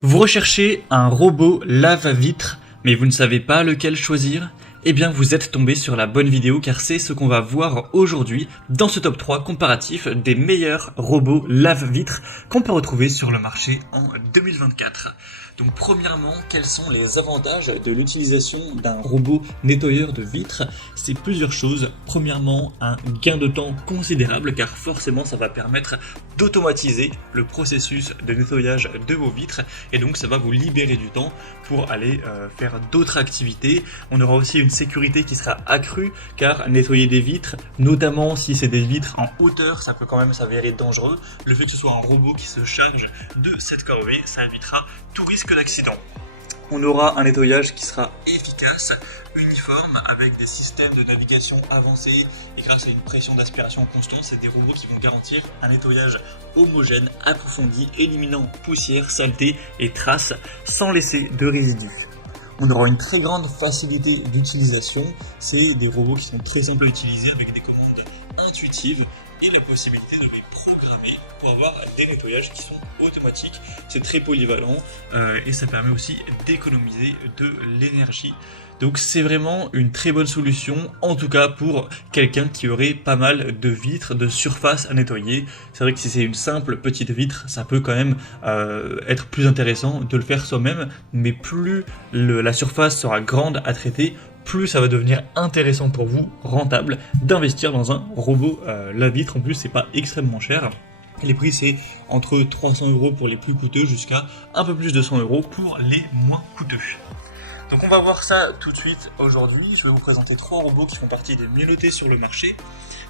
Vous recherchez un robot lave-vitre, mais vous ne savez pas lequel choisir? Eh bien vous êtes tombé sur la bonne vidéo car c'est ce qu'on va voir aujourd'hui dans ce top 3 comparatif des meilleurs robots lave-vitre qu'on peut retrouver sur le marché en 2024. Donc premièrement, quels sont les avantages de l'utilisation d'un robot nettoyeur de vitres? C'est plusieurs choses. Premièrement, un gain de temps considérable car forcément ça va permettre d'automatiser le processus de nettoyage de vos vitres et donc ça va vous libérer du temps pour aller faire d'autres activités. On aura aussi une sécurité qui sera accrue car nettoyer des vitres, notamment si c'est des vitres en hauteur, ça peut quand même s'avérer dangereux. Le fait que ce soit un robot qui se charge de cette corvée, ça évitera tout risque d'accident. On aura un nettoyage qui sera efficace, uniforme, avec des systèmes de navigation avancés et grâce à une pression d'aspiration constante, c'est des robots qui vont garantir un nettoyage homogène, approfondi, éliminant poussière, saleté et traces sans laisser de résidus. On aura une très grande facilité d'utilisation, c'est des robots qui sont très simples à utiliser avec des commandes intuitives et la possibilité de les programmer pour avoir des nettoyages qui sont automatiques. C'est très polyvalent et ça permet aussi d'économiser de l'énergie. Donc c'est vraiment une très bonne solution, en tout cas pour quelqu'un qui aurait pas mal de vitres, de surface à nettoyer. C'est vrai que si c'est une simple petite vitre, ça peut quand même être plus intéressant de le faire soi-même, mais plus la surface sera grande à traiter, plus ça va devenir intéressant pour vous, rentable, d'investir dans un robot lave-vitre. En plus, c'est pas extrêmement cher. Les prix, c'est entre 300 € pour les plus coûteux jusqu'à un peu plus de 100 € pour les moins coûteux. Donc on va voir ça tout de suite aujourd'hui. Je vais vous présenter 3 robots qui font partie des mieux notés sur le marché.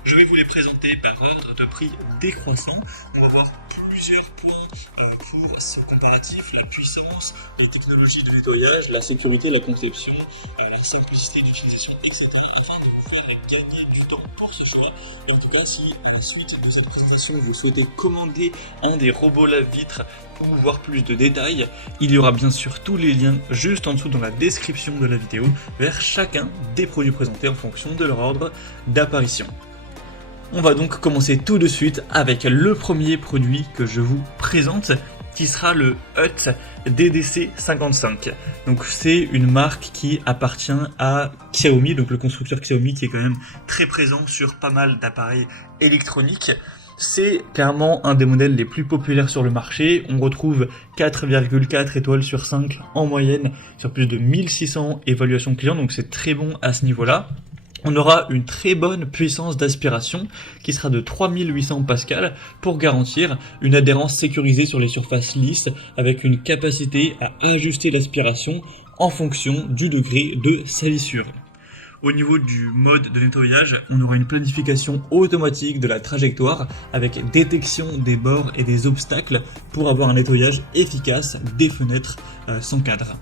Je vais vous les présenter par ordre de prix décroissant. On va voir plusieurs points pour ce comparatif, la puissance, les technologies de nettoyage, la sécurité, la conception, la simplicité d'utilisation, etc. afin de vous faire gagner du temps pour ce choix. Et en tout cas, si à la suite de cette présentation, vous souhaitez commander un des robots lave-vitre ou voir plus de détails, il y aura bien sûr tous les liens juste en dessous dans la description de la vidéo vers chacun des produits présentés en fonction de leur ordre d'apparition. On va donc commencer tout de suite avec le premier produit que je vous présente, qui sera le Hut DDC55. Donc c'est une marque qui appartient à Xiaomi, donc le constructeur Xiaomi qui est quand même très présent sur pas mal d'appareils électroniques. C'est clairement un des modèles les plus populaires sur le marché. On retrouve 4,4 étoiles sur 5 en moyenne sur plus de 1600 évaluations clients, donc c'est très bon à ce niveau-là. On aura une très bonne puissance d'aspiration qui sera de 3800 pascal pour garantir une adhérence sécurisée sur les surfaces lisses avec une capacité à ajuster l'aspiration en fonction du degré de salissure. Au niveau du mode de nettoyage, on aura une planification automatique de la trajectoire avec détection des bords et des obstacles pour avoir un nettoyage efficace des fenêtres sans cadre.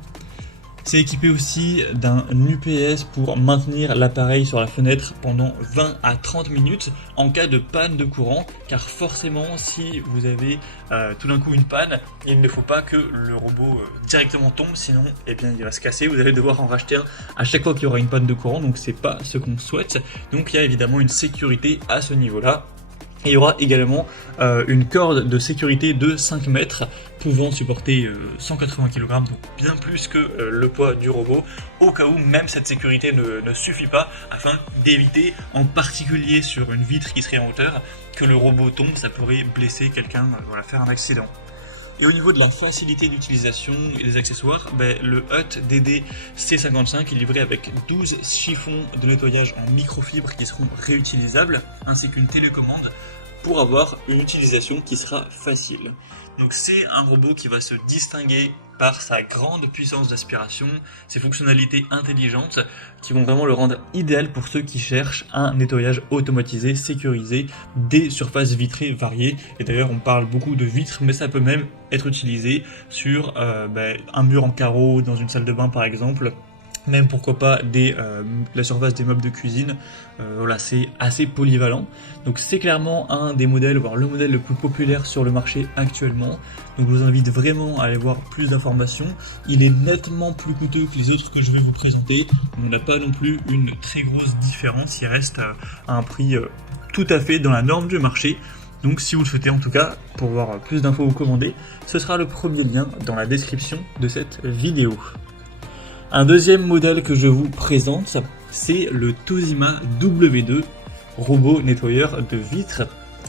C'est équipé aussi d'un UPS pour maintenir l'appareil sur la fenêtre pendant 20 à 30 minutes en cas de panne de courant, car forcément si vous avez tout d'un coup une panne, il ne faut pas que le robot directement tombe, sinon eh bien, il va se casser, vous allez devoir en racheter un à chaque fois qu'il y aura une panne de courant, donc c'est pas ce qu'on souhaite. Donc il y a évidemment une sécurité à ce niveau-là. Et il y aura également une corde de sécurité de 5 mètres pouvant supporter 180 kg, donc bien plus que le poids du robot, au cas où même cette sécurité ne suffit pas, afin d'éviter, en particulier sur une vitre qui serait en hauteur, que le robot tombe, ça pourrait blesser quelqu'un, faire un accident. Et au niveau de la facilité d'utilisation et des accessoires, le Hut DDC55 est livré avec 12 chiffons de nettoyage en microfibre qui seront réutilisables, ainsi qu'une télécommande pour avoir une utilisation qui sera facile. Donc c'est un robot qui va se distinguer par sa grande puissance d'aspiration, ses fonctionnalités intelligentes qui vont vraiment le rendre idéal pour ceux qui cherchent un nettoyage automatisé, sécurisé, des surfaces vitrées variées. Et d'ailleurs on parle beaucoup de vitres, mais ça peut même être utilisé sur un mur en carreau dans une salle de bain par exemple. Même pourquoi pas la surface des meubles de cuisine, c'est assez polyvalent. Donc c'est clairement un des modèles, voire le modèle le plus populaire sur le marché actuellement. Donc je vous invite vraiment à aller voir plus d'informations. Il est nettement plus coûteux que les autres que je vais vous présenter. On n'a pas non plus une très grosse différence, il reste à un prix tout à fait dans la norme du marché. Donc si vous le souhaitez en tout cas, pour voir plus d'infos ou commander, ce sera le premier lien dans la description de cette vidéo. Un deuxième modèle que je vous présente, c'est le Toshiba W2 robot nettoyeur de vitres.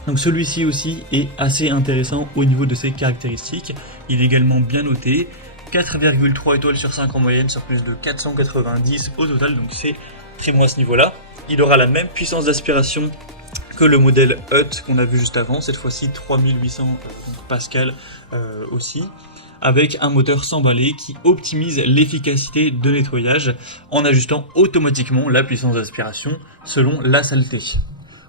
Donc celui-ci aussi est assez intéressant au niveau de ses caractéristiques. Il est également bien noté, 4,3 étoiles sur 5 en moyenne sur plus de 490 au total, donc c'est très bon à ce niveau-là. Il aura la même puissance d'aspiration que le modèle Hut qu'on a vu juste avant, cette fois-ci 3800 pascal aussi, avec un moteur sans balai qui optimise l'efficacité de nettoyage en ajustant automatiquement la puissance d'aspiration selon la saleté.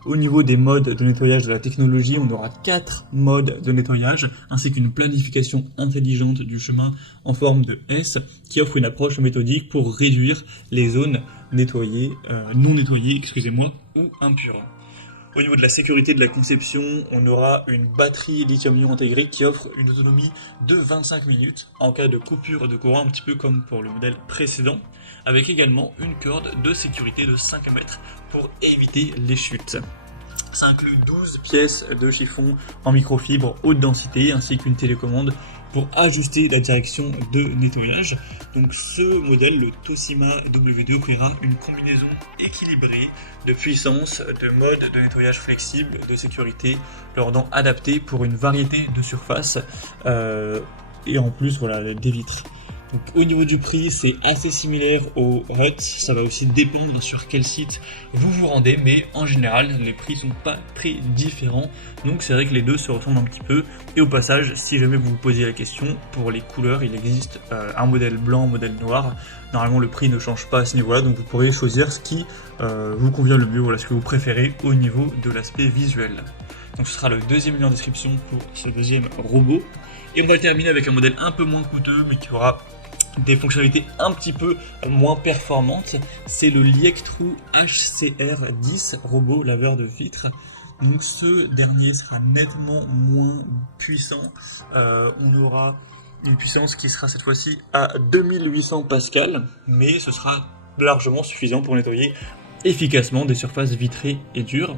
Au niveau des modes de nettoyage de la technologie, on aura 4 modes de nettoyage, ainsi qu'une planification intelligente du chemin en forme de S, qui offre une approche méthodique pour réduire les zones nettoyées, non nettoyées, ou impures. Au niveau de la sécurité de la conception, on aura une batterie lithium-ion intégrée qui offre une autonomie de 25 minutes en cas de coupure de courant, un petit peu comme pour le modèle précédent, avec également une corde de sécurité de 5 mètres pour éviter les chutes. Ça inclut 12 pièces de chiffon en microfibre haute densité ainsi qu'une télécommande pour ajuster la direction de nettoyage. Donc ce modèle, le Toshiba W2, offrira une combinaison équilibrée de puissance, de mode de nettoyage flexible, de sécurité, leur rendant adapté pour une variété de surfaces et en plus voilà, des vitres. Donc, au niveau du prix, c'est assez similaire au Hut, ça va aussi dépendre sur quel site vous vous rendez, mais en général, les prix sont pas très différents, donc c'est vrai que les deux se ressemblent un petit peu. Et au passage, si jamais vous vous posez la question, pour les couleurs, il existe un modèle blanc, un modèle noir. Normalement, le prix ne change pas à ce niveau-là, donc vous pourrez choisir ce qui vous convient le mieux, voilà, ce que vous préférez au niveau de l'aspect visuel. Donc ce sera le deuxième lien en description pour ce deuxième robot. Et on va terminer avec un modèle un peu moins coûteux, mais qui aura des fonctionnalités un petit peu moins performantes. C'est le Liectrou HCR10 robot laveur de vitres. Donc ce dernier sera nettement moins puissant. On aura une puissance qui sera cette fois-ci à 2800 pascal, mais ce sera largement suffisant pour nettoyer efficacement des surfaces vitrées et dures.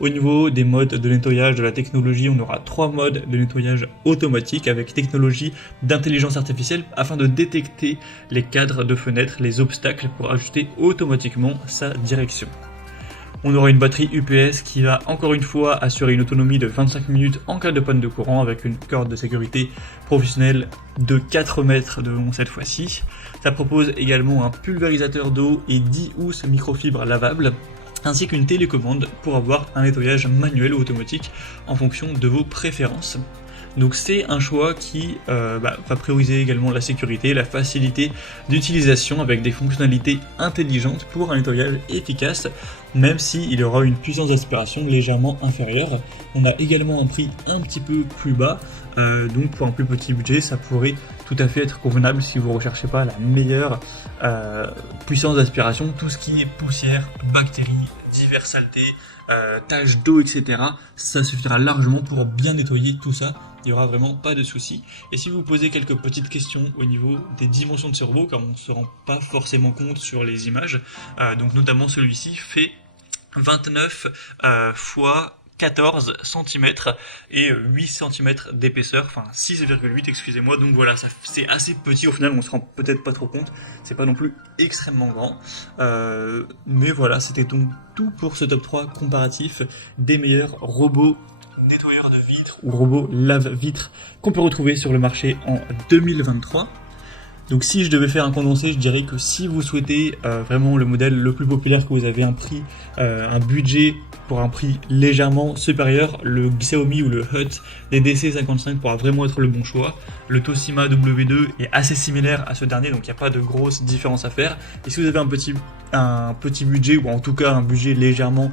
Au niveau des modes de nettoyage de la technologie, on aura 3 modes de nettoyage automatique avec technologie d'intelligence artificielle afin de détecter les cadres de fenêtres, les obstacles pour ajuster automatiquement sa direction. On aura une batterie UPS qui va encore une fois assurer une autonomie de 25 minutes en cas de panne de courant avec une corde de sécurité professionnelle de 4 mètres de long cette fois-ci. Ça propose également un pulvérisateur d'eau et 10 housses microfibres lavables, ainsi qu'une télécommande pour avoir un nettoyage manuel ou automatique en fonction de vos préférences. Donc c'est un choix qui va prioriser également la sécurité, la facilité d'utilisation avec des fonctionnalités intelligentes pour un nettoyage efficace, même s'il aura une puissance d'aspiration légèrement inférieure. On a également un prix un petit peu plus bas, donc pour un plus petit budget, ça pourrait tout à fait être convenable si vous ne recherchez pas la meilleure puissance d'aspiration, tout ce qui est poussière, bactéries, diverses saletés, taches d'eau, etc. Ça suffira largement pour bien nettoyer tout ça. Il n'y aura vraiment pas de souci. Et si vous posez quelques petites questions au niveau des dimensions de ce robot, car on ne se rend pas forcément compte sur les images, donc notamment celui-ci fait 29 fois 14 cm et 8 cm d'épaisseur, enfin 6,8 excusez-moi, donc voilà, c'est assez petit au final, on se rend peut-être pas trop compte, c'est pas non plus extrêmement grand, mais voilà, c'était donc tout pour ce top 3 comparatif des meilleurs robots nettoyeurs de vitres ou robots lave-vitres qu'on peut retrouver sur le marché en 2023. Donc si je devais faire un condensé, je dirais que si vous souhaitez vraiment le modèle le plus populaire, que vous avez un prix, un budget pour un prix légèrement supérieur, le Xiaomi ou le Hut des DC55 pourra vraiment être le bon choix. Le Toshiba W2 est assez similaire à ce dernier, donc il n'y a pas de grosse différence à faire. Et si vous avez un petit budget, ou en tout cas un budget légèrement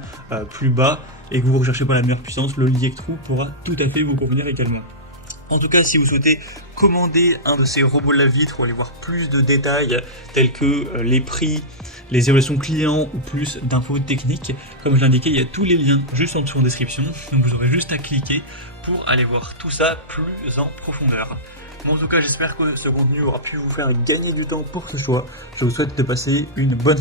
plus bas, et que vous ne recherchez pas la meilleure puissance, le Liectrou pourra tout à fait vous convenir également. En tout cas, si vous souhaitez commander un de ces robots lave-vitres ou aller voir plus de détails tels que les prix, les évaluations clients ou plus d'infos techniques, comme je l'indiquais, il y a tous les liens juste en dessous en description, donc vous aurez juste à cliquer pour aller voir tout ça plus en profondeur. Bon, en tout cas, j'espère que ce contenu aura pu vous faire gagner du temps pour ce choix. Je vous souhaite de passer une bonne